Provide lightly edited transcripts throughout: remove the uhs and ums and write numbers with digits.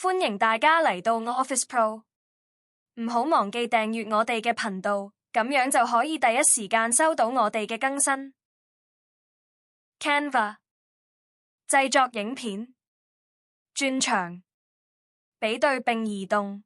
歡迎大家嚟到 Office Pro， 唔好忘記訂閱我哋嘅頻道，咁樣就可以第一時間收到我哋嘅更新。Canva 製作影片，轉場，比對並移動。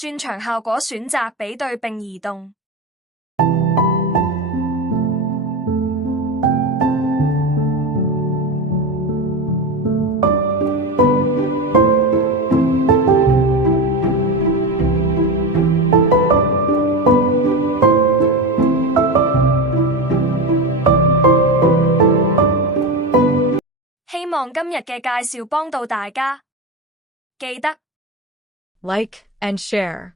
轉場效果選擇比對並移動。希望今日嘅介紹幫到大家，記得 like and share.